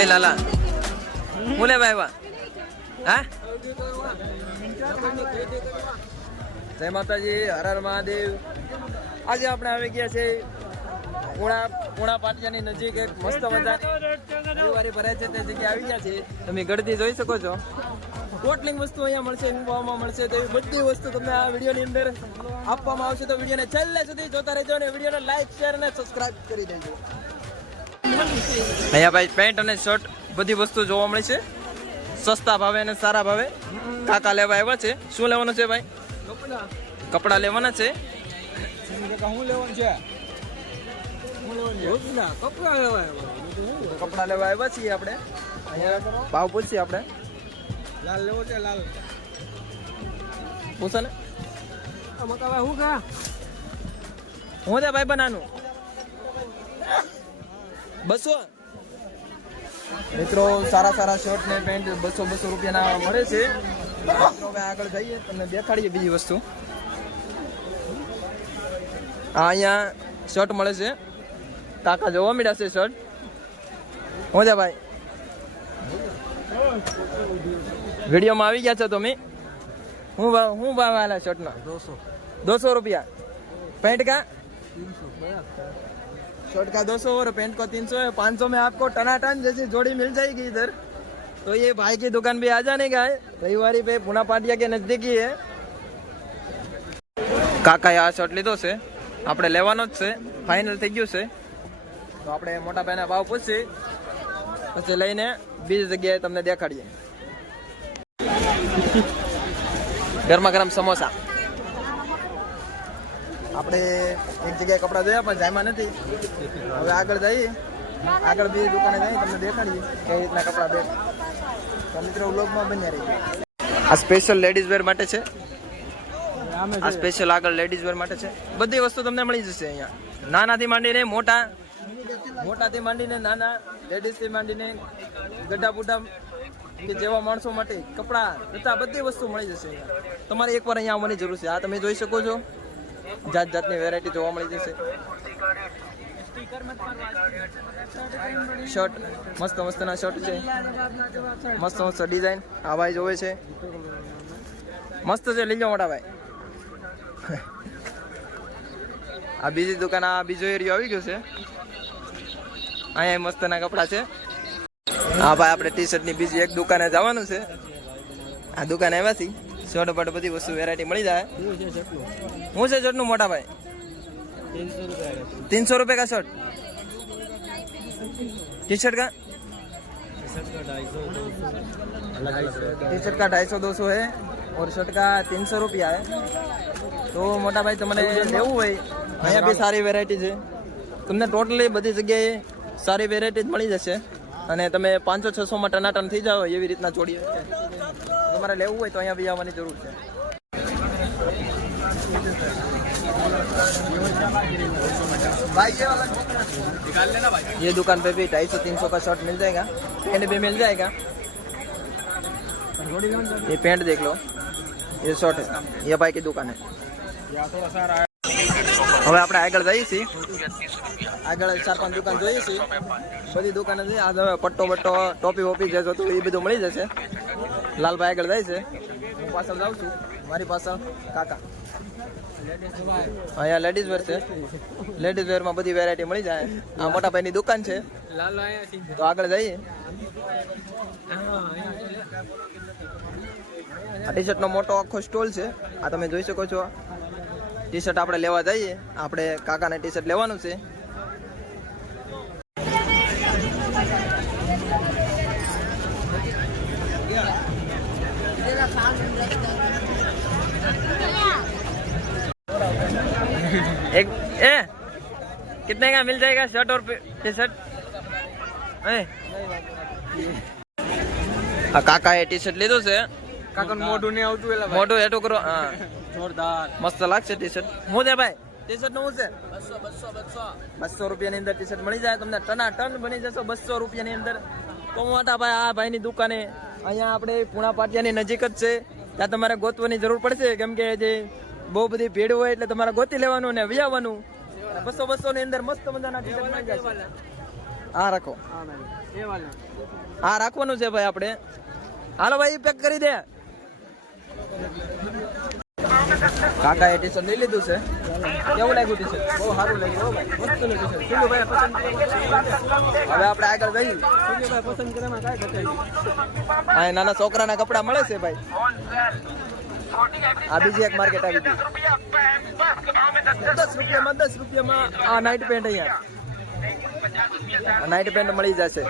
જય લાલા હું લે ભાઈ હા જય માતાજી હર હર મહાદેવ આજે આપણે આવી ગયા છે પૂણા પાટિયાની નજીક એક મસ્ત મજાની રવિવારી ભરાય છે તે જગ્યાએ આવી ગયા છે તમે ગળતી જોઈ શકો છો ટોટલિંગ વસ્તુ અહીંયા મળશે ઊંઘવામાં મળશે તો એવી બધી વસ્તુ તમને આ વિડીયોની અંદર આપવામાં આવશે તો વિડીયોને છેલ્લે સુધી જોતા રહેજો અને વિડીયોને લાઈક શેર અને સબસ્ક્રાઇબ કરી દેજો અહીંયા ભાઈ પેન્ટ અને શર્ટ બધી વસ્તુ જોવા મળે છે સસ્તા ભાવે અને સારા ભાવે કાકા લેવા આવ્યા છે શું લેવાનું છે ભાઈ કપડા લેવાના છે કપડા લેવા આવ્યા છીએ આપણે અહીંયા ભાવ પૂછીએ આપણે લાલ લેવો છે લાલ પૂછો ને હું છે ભાઈ બનાનું 200 મિત્રો સારા શર્ટ ને પેન્ટ 200 રૂપિયાના મળે છે મિત્રો હવે આગળ જઈએ તમને દેખાડીએ બીજી વસ્તુ અહીંયા શર્ટ મળે છે કાકા જોવા મળ્યા છે શર્ટ હું છે ભાઈ વિડીયોમાં આવી ગયા છો તમે હું ભાવ આલા શર્ટના 200 रुपया पैंट का 300 शर्ट का 200 और पैंट का 300 है 500 में आपको टनाटन जैसी जोड़ी मिल जाएगी इधर तो ये भाई की दुकान पे आ जाने का है रविवारी पे पुना पाटिया के नजदीक ही है કાકા આ શર્ટ લીધો છે આપણે લેવાનો જ છે ફાઇનલ થઈ ગયું છે તો આપણે મોટા ભાઈના ભાવ પૂછીએ પછી લઈને બીજી જગ્યાએ તમને દેખાડીએ ગરમા ગરમ સમોસા આપણે એક જગ્યાએ કપડા જોયા પણ જાયમાં નથી હવે આગળ જઈએ આગળ બીજી દુકાને જઈએ તમને દેખાડીએ કઈ રીતના કપડા બે તો મિત્રો વ્લોગમાં બન્યા રહીએ આ સ્પેશિયલ લેડીઝ વેર માટે છે આ સ્પેશિયલ આગળ લેડીઝ વેર માટે છે બધી વસ્તુ તમને મળી જશે અહીંયા નાનાથી માંડીને મોટાથી માંડીને નાના લેડીઝથી માંડીને ગड्ढा બુઢા કે જેવા માણસો માટે કપડા તથા બધી વસ્તુ મળી જશે અહીંયા તમારે એકવાર અહીંયા આવવાની જરૂર છે આ તમે જોઈ શકો છો જાતની વેરાયટી જોવા મળી જશે શર્ટ મસ્તના શર્ટ છે મસ્ત ડિઝાઇન આ ભાઈ જોવે છે મસ્ત છે લઈ જાઓ મોટા ભાઈ આ બીજી દુકાન આ બીજો એરિયો આવી ગયો છે અહીંયા મસ્તના કપડા છે હા ભાઈ આપણે ટી શર્ટની બીજી એક દુકાને જવાનું છે આ દુકાન આવ્યાથી શર્ટ બટ બધી વસ્તુ વેરાયટી મળી જાય શું છે શર્ટનું મોટા ભાઈ 300 रुपये का शर्ट टी शर्ट का टी शर्ट का 250-200 है और शर्ट का 300 रुपया है तो मोटा भाई તમને લેવું હોય અહીંયા બી સારી વેરાયટી છે તમને ટોટલી બધી જગ્યાએ સારી વેરાયટી જ મળી જશે અને તમે 500-600 માં ટનાટન થઈ જાઓ એવી રીતના જોડી તમારે લેવું હોય તો અહીંયા બી આવવાની જરૂર છે ये दुकान पे भी 250-300 का शर्ट मिल जाएगा पेंट भी मिल जाएगा ये पेंट देख लो ये शर्ट है ये भाई की दुकान है હવે આપણે આગળ જઈએ છીએ આગળ 4-5 દુકાન જોઈએ છીએ બધી દુકાને છે આ હવે પટ્ટો ટોપી વોપી જે જોતું એ બધું મળી જશે લાલભાઈ આગળ જાય છે હું પાછળ જાઉં છું મારી પાછળ કાકા અહીંયા લેડીઝ વેર છે લેડીઝ વેરમાં બધી વેરાયટી મળી જાય આ મોટા ભાઈની દુકાન છે તો આગળ જઈએ આ ટી શર્ટનો મોટો આખો સ્ટોલ છે આ તમે જોઈ શકો છો ટી શર્ટ આપણે લેવા જઈએ આપણે કાકાને ટી શર્ટ લેવાનું છે एक कितने का मिल जाएगा शर्ट और टी शर्ट કાકા એ ટી શર્ટ લીધું છે કાકા મોઢું નહીં આવતું એટલે મોઢું એટું કરો હા જોરદાર મસ્ત લાગશે ટી શર્ટ હું છે ભાઈ ટી શર્ટ નું છે 200 રૂપિયાની અંદર ટી શર્ટ મળી જાય તમને ટન બની જશો 200 રૂપિયાની અંદર તો મોટા ભાઈ આ ભાઈની દુકાને અહીંયા આપણે પુણા પાટિયાની નજીક જ છે ત્યાં તમારે ગોતવાની જરૂર પડશે કેમ કે જે બહુ બધી ભીડ હોય એટલે તમારે ગોતી લેવાનું ને વિયાવાનું 200 ની અંદર મસ્ત મજાના ટી શર્ટ મળી જશે આ રાખો હા ભાઈ એ વાલા આ રાખવાનું છે ભાઈ આપણે. હાલો ભાઈ પેક કરી દે. કાકાએ ટી શર્ટ લઈ લીધું છે. કેવું લાગ્યું ટી શર્ટ? બહુ સારું લાગ્યું હો ભાઈ મસ્ત લાગ્યું છે સુલુભાઈ પસંદ હવે આપણે આગળ જઈએ. સુલુભાઈ પસંદ કરવામાં કાંઈ ઘટાડી આ નાના છોકરાના કપડા મળે છે ભાઈ. આ બીજી એક માર્કેટ આવી ગઈ. 10 રૂપિયામાં આ નાઇટ પેન્ટ અહીંયા नाइट पेंट मिल जाए.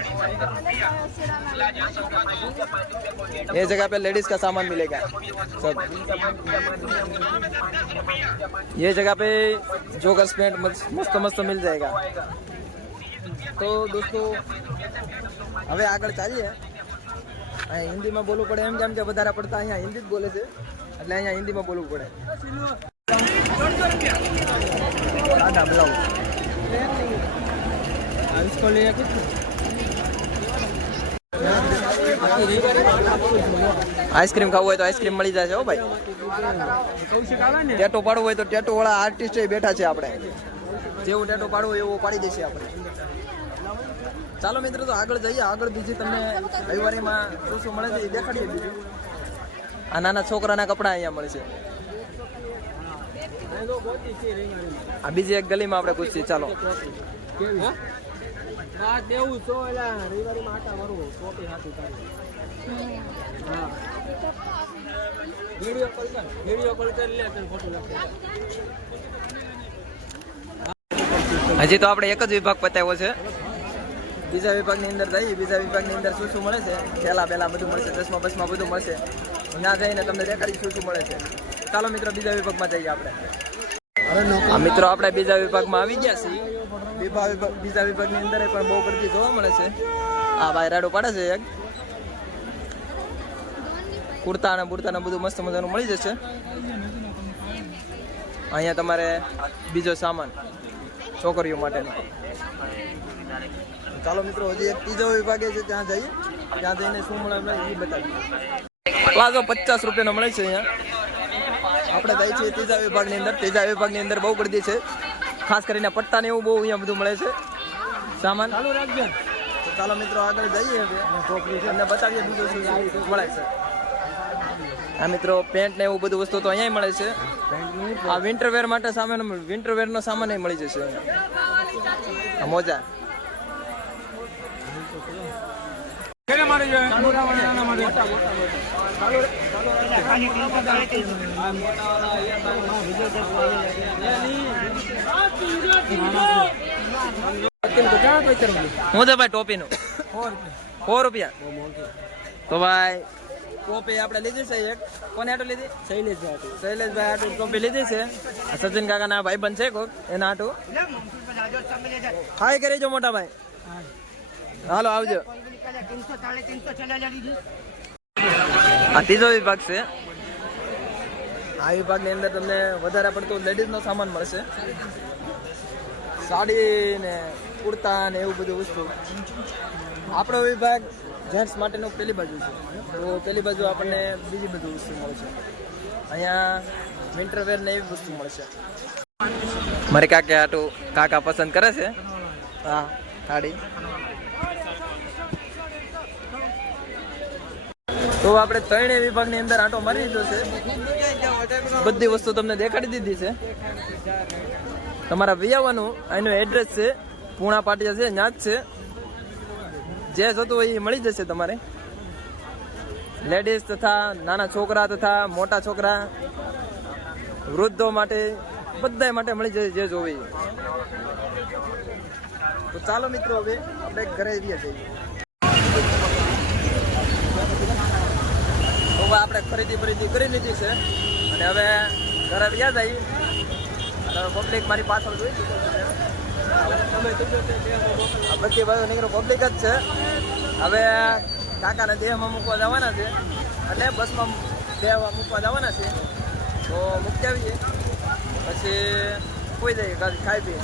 ये जगह पे लेडीज का सामान मिलेगा सब. ये जगह पे जोगर्स पेंट मस्त मस्त मिल जाएगा. तो दोस्तों હવે આગળ ચાલીએ. અહીંયા હિન્દીમાં બોલવું પડે એમ કેમ કે વધારે પડતા અહીંયા હિન્દી જ બોલે છે એટલે અહીંયા હિન્દીમાં બોલવું પડે. દાદા બ્લાઉઝ इसको ले कितना आइसक्रीम खाવું હોય તો આઈસ્ક્રીમ મળી જશે હો ભાઈ. કૌશિક આવે ને ટેટો પાડવું હોય તો ટેટો વાળા આર્ટિસ્ટ બેઠા છે આપણે. જેવું ટેટો પાડવું હોય એવું પાડી દેશે આપણે. ચાલો મિત્રો તો આગળ જઈએ. આગળ બીજી તમને રવિવારીમાં શું શું મળે છે એ દેખાડીએ. બીજું આ નાના છોકરાના કપડા અહીંયા મળે છે. આ બીજી એક ગલીમાં આપણે પૂછીએ. ચાલો કેવી હા દેવું છો એલા રવિવારી માં આટા મારવો ટોપી હાથી તારી હા વિડિયો કોલ કરી લે તને ફોટો લાગે. હજી તો આપણે એક જ વિભાગ પતાવ્યો છે. બીજા વિભાગની અંદર જઈએ. બીજા વિભાગની અંદર શું શું મળે છે પહેલા બધું મળશે. ચશ્મા બસમાં બધું મળશે. ત્યાં જઈને તમને દેખાડી શું શું મળે છે. ચાલો મિત્રો બીજા વિભાગમાં જઈએ આપણે. મિત્રો આપણે બીજા વિભાગમાં આવી ગયા છીએ. બીજા વિભાગની અંદર પણ બહુ પડતી જોવા મળે છે. આ ભાઈ રાડો પાડે છે એક. કુર્તા અને બુર્તા ને બધું મસ્ત મજાનું મળી જશે. અહીંયા તમારે બીજો સામાન છોકરીઓ માટેનો. ચાલો મિત્રો હજી એક ત્રીજો વિભાગ છે ત્યાં જઈએ. ત્યાં જઈને શું મળે એ બતાવીએ. પ્લાઝો 50 રૂપિયાનો મળે છે અહીંયા. આપણે જઈએ છીએ ત્રીજા વિભાગની અંદર. ત્રીજા વિભાગની અંદર બહુ ગળદી છે. ખાસ કરીને પટ્ટા ને એવું બહુ અહીંયા બધું મળે છે સામાન. ચાલુ રાખજો. તો ચાલો મિત્રો આગળ જઈએ હવે અને બતાવીએ બીજું શું મળે છે. આ મિત્રો પેન્ટ ને એવું બધું વસ્તુ તો અહીંયા મળે છે. આ વિન્ટર વેર માટે સામાન વિન્ટર વેર નો સામાન મળી જશે અહીંયા. મોજા કેને મારે જો ચાલુ રાખવાના મારે ચાલુ હું છે ભાઈ ટોપી નું 4 રૂપિયા. તો ભાઈ ટોપી આપણે લીધી છે એક. કોને આટો લીધી? શૈલેષભાઈ આટો ટોપી લીધી છે. સચિન કાકા ના ભાઈ બન છે કોક એના આટો. હાય કરી જો મોટા ભાઈ. હાલો આવજો. આ ત્રીજો વિભાગ છે. આ વિભાગની અંદર તમને વધારે પડતું લેડીઝ નો સામાન મળશે. સાડી ને કુર્તા ને એવું બધું વસ્તુ. આપણો વિભાગ જેન્ટ્સ માટેનો પેલી બાજુ છે. તો પેલી બાજુ આપણને બીજી બધું વસ્તુ મળશે. અહીંયા વિન્ટર વેર ને એવી વસ્તુ મળશે. મારે કાકા પસંદ કરે છે. હા સાડી. તો આપણે ત્રણેય વિભાગની અંદર આંટો મારી દીધો છે. બધી વસ્તુ તમને દેખાડી દીધી છે. તમારા વિયાવાનું એનું એડ્રેસ છે પૂણા પાટિયા છે ત્યાં જ છે. જે જોતું હોય એ મળી જશે તમારે. લેડીઝ તથા નાના છોકરા તથા મોટા છોકરા વૃદ્ધો માટે બધા માટે મળી જશે જે જોવે. તો ચાલો મિત્રો હવે આપણે ઘરે જઈએ. આપણે ખરીદી કરી લીધી છે અને હવે ઘરે વ્યા જઈએ. પબ્લિક મારી પાછળ જોઈ બધી ભાઈઓ નીકળો પબ્લિક જ છે. હવે કાકાને દેહમાં મૂકવા જવાના છે એટલે બસમાં દેહમાં મૂકવા જવાના છે. તો મૂકી આવીએ પછી કોઈ જઈએ ખાઈ પીએ.